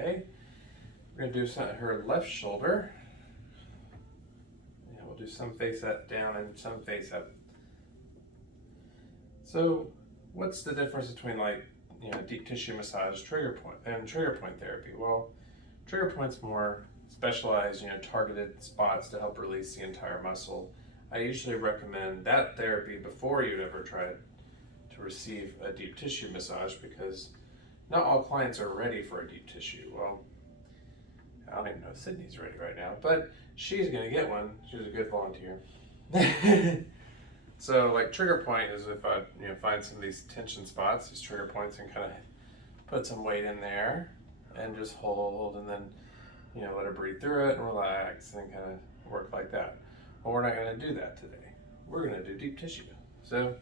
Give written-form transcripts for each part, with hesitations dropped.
today. We're going to do her left shoulder. Yeah, we'll do some face up down and some face up. So what's the difference between deep tissue massage trigger point therapy? Well, trigger point's more specialized, targeted spots to help release the entire muscle. I usually recommend that therapy before you'd ever try to receive a deep tissue massage, because not all clients are ready for a deep tissue. Well, I don't even know if Sydney's ready right now, but she's gonna get one. She was a good volunteer. So trigger point is if I find some of these tension spots, these trigger points, and kind of put some weight in there and just hold, and then let her breathe through it and relax and kind of work like that. Well, we're not going to do that today. We're going to do deep tissue. So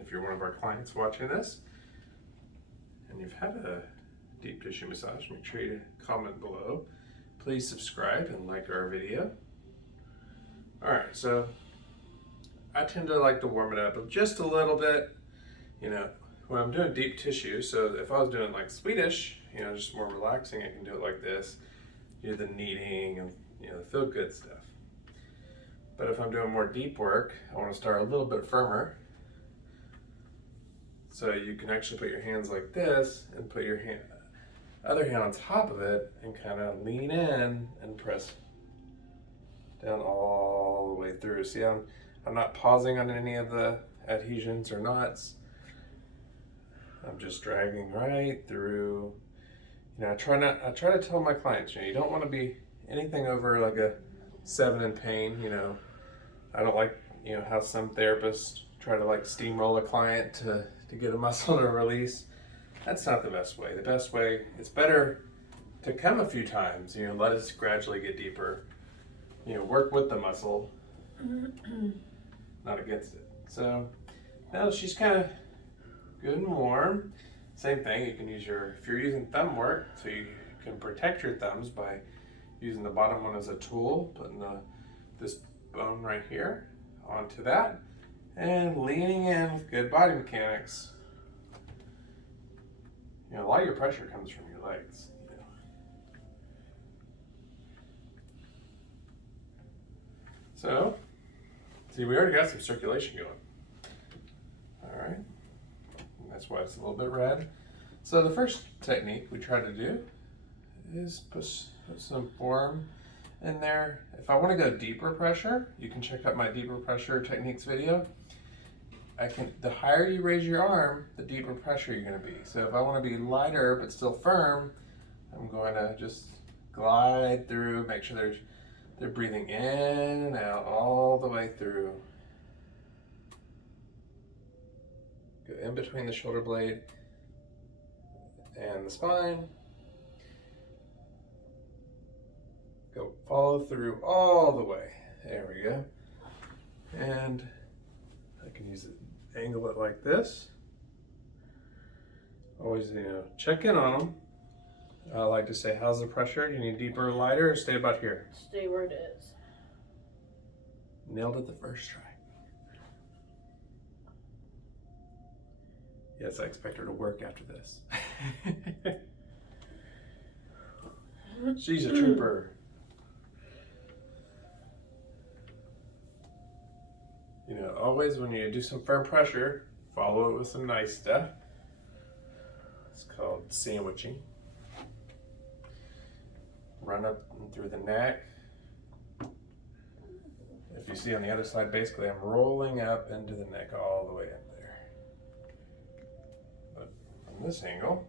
if you're one of our clients watching this and you've had a deep tissue massage, make sure you comment below. Please subscribe and like our video. All right, so I tend to like to warm it up just a little bit, when I'm doing deep tissue. So if I was doing Swedish, just more relaxing, I can do it like this, do the kneading and the feel good stuff. But if I'm doing more deep work, I want to start a little bit firmer. So you can actually put your hands like this and put your other hand on top of it and kind of lean in and press down all the way through. See, I'm not pausing on any of the adhesions or knots. I'm just dragging right through. I try to tell my clients, you don't want to be anything over a 7 in pain. I don't like, how some therapists try to steamroll a client to get a muscle to release. That's not the best way. The best way, it's better to come a few times, let us gradually get deeper, work with the muscle, not against it. So now she's kind of good and warm. Same thing, you can use if you're using thumb work, so you can protect your thumbs by using the bottom one as a tool, putting this bone right here onto that, and leaning in with good body mechanics. A lot of your pressure comes from your legs. So, see, we already got some circulation going. All right. That's why it's a little bit red. So the first technique we try to do is put some forearm in there. If I want to go deeper pressure, you can check out my deeper pressure techniques video. The higher you raise your arm, the deeper pressure you're going to be. So if I want to be lighter but still firm, I'm going to just glide through, make sure they're breathing in and out all the way through. Go in between the shoulder blade and the spine. Go follow through all the way. There we go. And I can use it, angle it like this. Always, check in on them. I like to say, how's the pressure? Do you need deeper or lighter, or stay about here? Stay where it is. Nailed it the first try. Yes, I expect her to work after this. She's a trooper. Always when you do some firm pressure, follow it with some nice stuff. It's called sandwiching. Run up and through the neck. If you see on the other side, basically I'm rolling up into the neck all the way up there. But from this angle,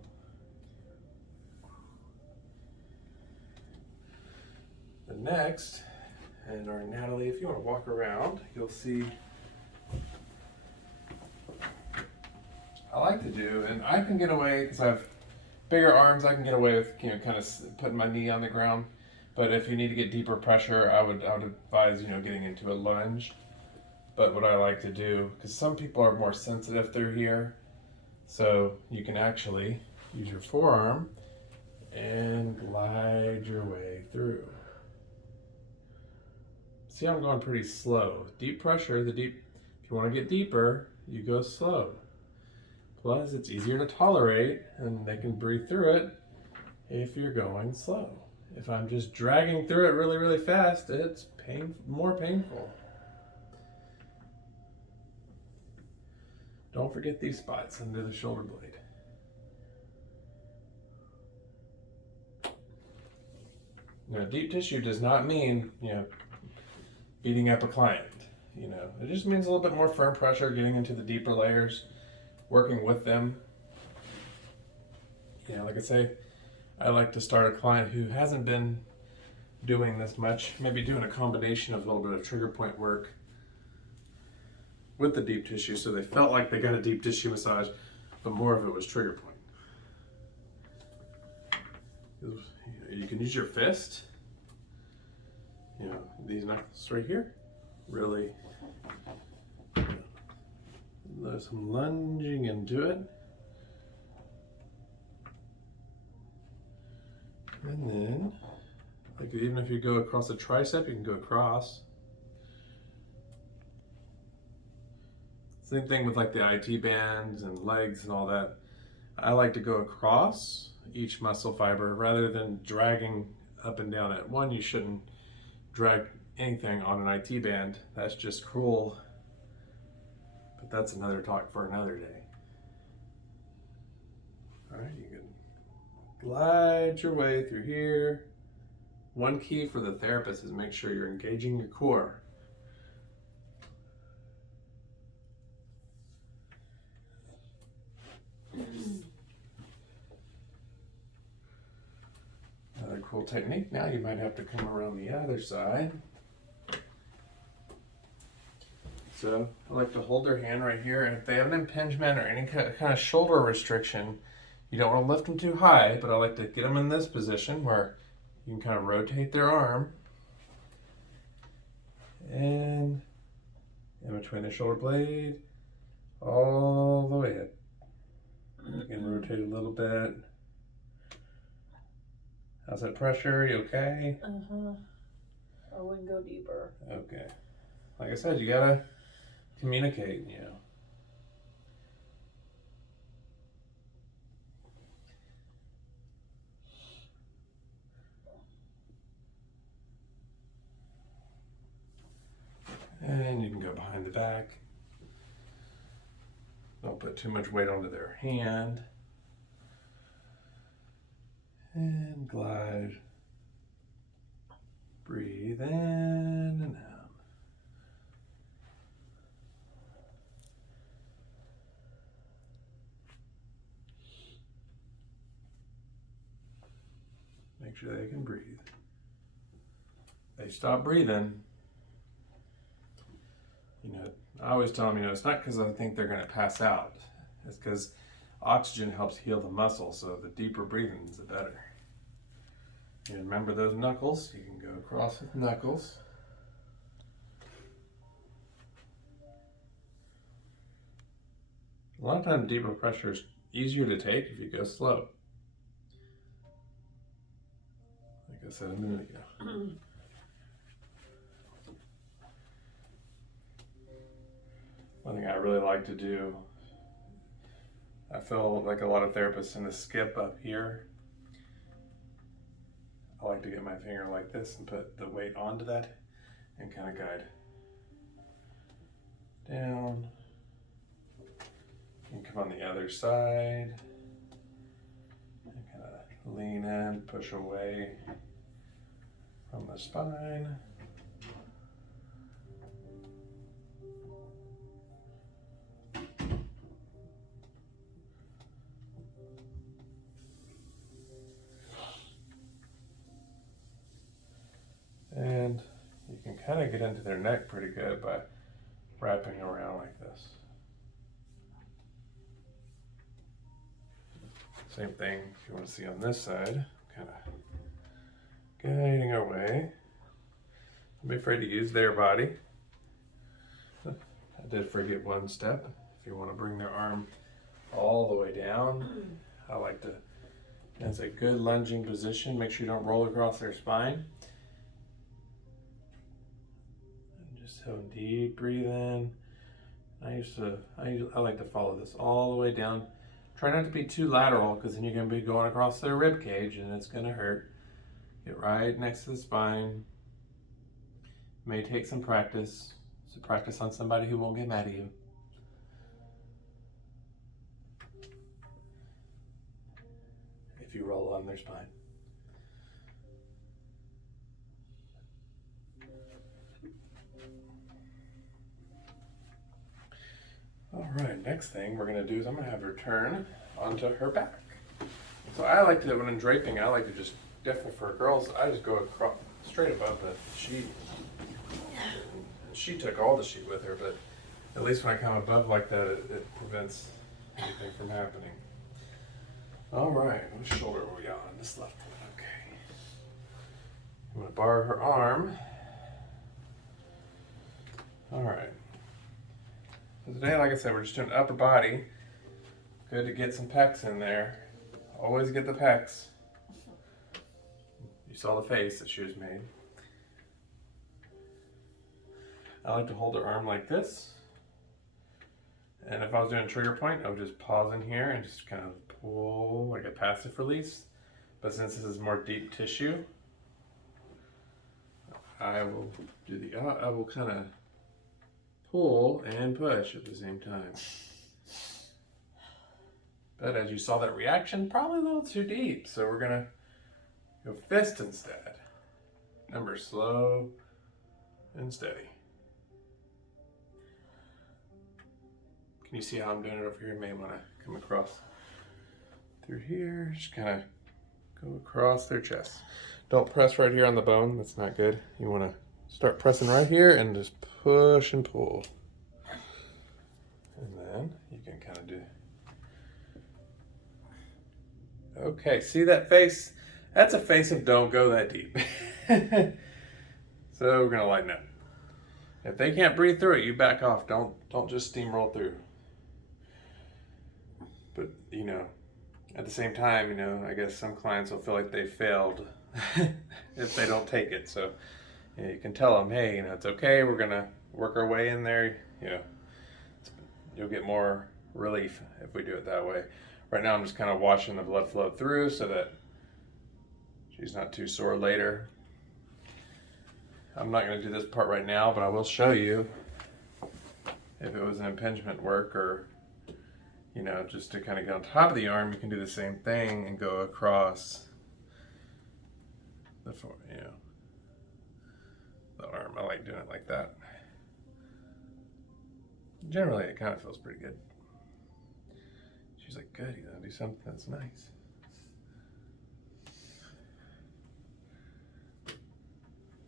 the next, and or Natalie, if you want to walk around, you'll see I like to do, and I can get away because I have bigger arms. I can get away with kind of putting my knee on the ground. But if you need to get deeper pressure, I would advise getting into a lunge. But what I like to do, because some people are more sensitive through here, so you can actually use your forearm and glide your way through. See, I'm going pretty slow. Deep pressure, if you want to get deeper, you go slow. Plus, it's easier to tolerate and they can breathe through it if you're going slow. If I'm just dragging through it really, really fast, it's more painful. Don't forget these spots under the shoulder blade. Now, deep tissue does not mean, beating up a client. It just means a little bit more firm pressure, getting into the deeper layers, working with them. Like I say, I like to start a client who hasn't been doing this much, maybe doing a combination of a little bit of trigger point work with the deep tissue, so they felt like they got a deep tissue massage, but more of it was trigger point. You can use your fist, these knuckles right here, really, there's some lunging into it. And then, even if you go across a tricep, you can go across. Same thing with the IT bands and legs and all that. I like to go across each muscle fiber rather than dragging up and down it. One, you shouldn't drag anything on an IT band. That's just cruel. But that's another talk for another day. All right, you can glide your way through here. One key for the therapist is make sure you're engaging your core. Another cool technique. Now you might have to come around the other side. So I like to hold their hand right here, and if they have an impingement or any kind of shoulder restriction, you don't want to lift them too high, but I like to get them in this position where you can kind of rotate their arm. And in between the shoulder blade, all the way up. You can rotate a little bit. How's that pressure? You okay? I wouldn't go deeper. Okay. Like I said, you gotta communicate, And you can go behind the back. Don't put too much weight onto their hand. And glide. Breathe in and out. Make sure they can breathe. They stop breathing. I always tell them, it's not because I think they're going to pass out. It's because oxygen helps heal the muscle, so the deeper breathing is the better. Remember those knuckles? You can go across with knuckles. A lot of times deeper pressure is easier to take if you go slow. Like I said a minute ago. One thing I really like to do, I feel like a lot of therapists in the skip up here. I like to get my finger like this and put the weight onto that and kind of guide down. And come on the other side and kind of lean in, push away from the spine. And you can kind of get into their neck pretty good by wrapping around like this. Same thing if you want to see on this side, kind of guiding our way. Don't be afraid to use their body. I did forget one step. If you want to bring their arm all the way down, I like to, that's a good lunging position. Make sure you don't roll across their spine. So deep breathe in I like to follow this all the way down. Try not to be too lateral because then you're going to be going across their rib cage and it's going to hurt. Get right next to the spine. May take some practice. So practice on somebody who won't get mad at you. If you roll on their spine. All right, next thing we're gonna do is I'm gonna have her turn onto her back. So I like to, when I'm draping, I like to just, definitely for girls, I just go across, straight above the sheet. She took all the sheet with her, but at least when I come above like that, it prevents anything from happening. All right, which shoulder are we on? This left one, okay. I'm gonna bar her arm. All right. So today, like I said, we're just doing upper body. Good to get some pecs in there. Always get the pecs. You saw the face that she was made. I like to hold her arm like this. And if I was doing a trigger point, I would just pause in here and just kind of pull like a passive release. But since this is more deep tissue, I will do the, I will kind of pull and push at the same time. But as you saw that reaction, probably a little too deep. So we're gonna go fist instead. Remember, slow and steady. Can you see how I'm doing it over here? You may wanna come across through here. Just kind of go across their chest. Don't press right here on the bone, that's not good. You wanna start pressing right here and just push and pull. And then you can kind of do. Okay, see that face? That's a face of don't go that deep. So we're gonna lighten up. If they can't breathe through it, you back off. Don't just steamroll through. But you know, at the same time, you know, I guess some clients will feel like they failed if they don't take it. So you know, you can tell them, hey, you know, it's okay. We're gonna work our way in there. You know, you'll get more relief if we do it that way. Right now, I'm just kind of watching the blood flow through so that she's not too sore later. I'm not going to do this part right now, but I will show you if it was an impingement work or, you know, just to kind of get on top of the arm, you can do the same thing and go across the, you know, the arm. I like doing it like that. Generally, it kind of feels pretty good. She's like, good, you know, do something that's nice.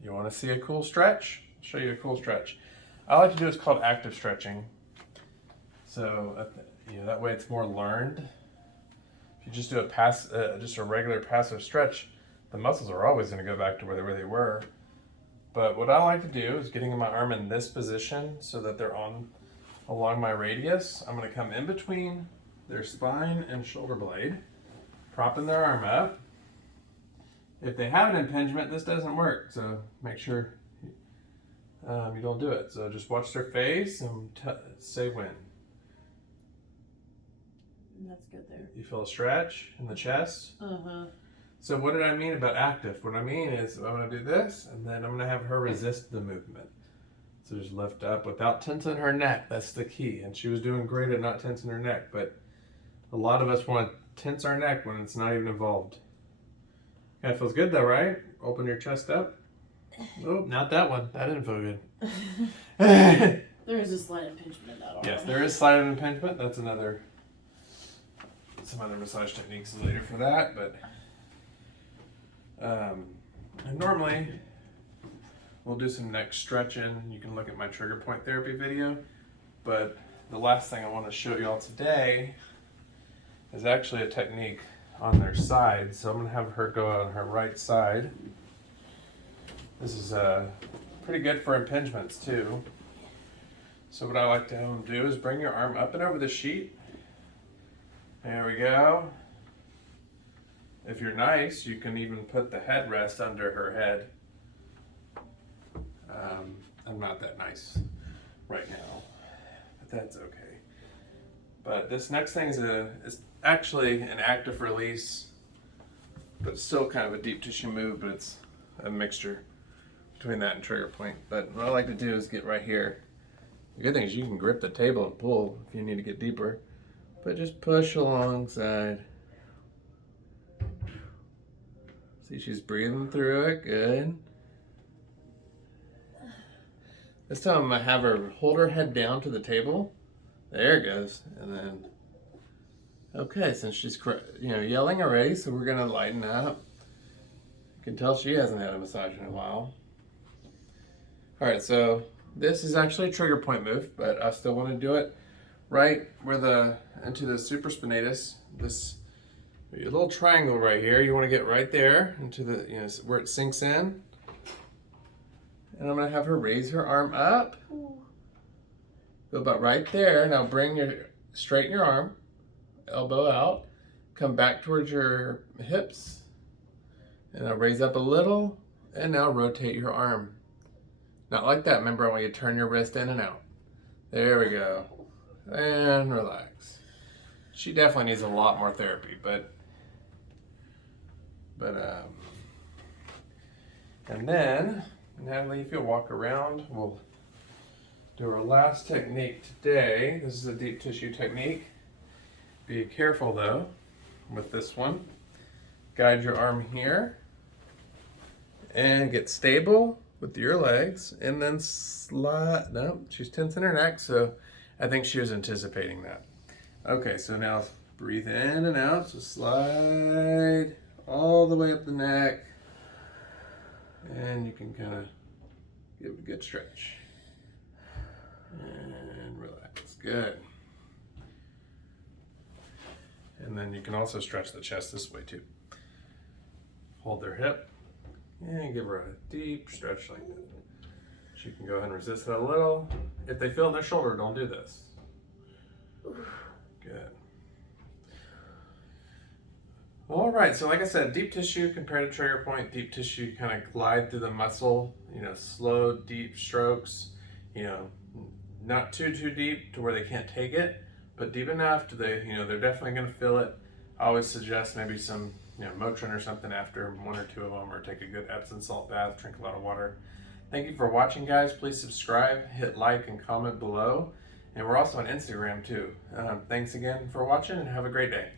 You want to see a cool stretch? I'll show you a cool stretch. I like to do what's called active stretching. So, you know, that way it's more learned. If you just do just a regular passive stretch, the muscles are always going to go back to where they were. But what I like to do is getting my arm in this position so that they're along my radius. I'm going to come in between their spine and shoulder blade, propping their arm up. If they have an impingement, this doesn't work, so make sure you don't do it. So just watch their face and say when. That's good there. You feel a stretch in the chest? Uh-huh. So what did I mean about active? What I mean is I'm going to do this, and then I'm going to have her resist the movement. So just lift up without tensing her neck. That's the key. And she was doing great at not tensing her neck, but a lot of us want to tense our neck when it's not even involved. That feels good though, right? Open your chest up. Oh, not that one. That didn't feel good. There is a slight impingement in that arm. Yes, there is slight impingement. That's some other massage techniques later for that, but and normally we'll do some neck stretching. You can look at my trigger point therapy video, but the last thing I want to show y'all today is actually a technique on their side. So I'm going to have her go on her right side. This is pretty good for impingements too. So what I like to have them do is bring your arm up and over the sheet. There we go. If you're nice, you can even put the headrest under her head. I'm not that nice right now. But that's okay. But this next thing is actually an active release, but it's still kind of a deep tissue move, but it's a mixture between that and trigger point. But what I like to do is get right here. The good thing is you can grip the table and pull if you need to get deeper, but just push alongside. See, she's breathing through it. Good. This time I'm gonna have her hold her head down to the table. There it goes. And then, okay, since she's yelling already, so we're gonna lighten up. You can tell she hasn't had a massage in a while. All right, so this is actually a trigger point move, but I still want to do it right where into the supraspinatus. This your little triangle right here. You want to get right there into the where it sinks in. And I'm gonna have her raise her arm up. Go about right there. Now straighten your arm, elbow out, come back towards your hips, and now raise up a little, and now rotate your arm. Not like that. Remember, I want you to turn your wrist in and out. There we go. And relax. She definitely needs a lot more therapy, and then, Natalie, if you'll walk around, we'll do our last technique today. This is a deep tissue technique. Be careful though with this one. Guide your arm here and get stable with your legs, and then slide. No, she's tensing her neck, so I think she was anticipating that. Okay, so now breathe in and out. So slide all the way up the neck, and you can kind of give it a good stretch. And relax. Good. And then you can also stretch the chest this way too. Hold their hip and give her a deep stretch like that. She can go ahead and resist that a little. If they feel in their shoulder, don't do this. Good. All right, so like I said, deep tissue compared to trigger point. Deep tissue kind of glide through the muscle, slow, deep strokes, not too deep to where they can't take it, but deep enough to they're definitely going to feel it. I always suggest maybe some Motrin or something after one or two of them, or take a good Epsom salt bath, drink a lot of water. Thank you for watching, guys. Please subscribe, hit like, and comment below. And we're also on Instagram too. Thanks again for watching, and have a great day.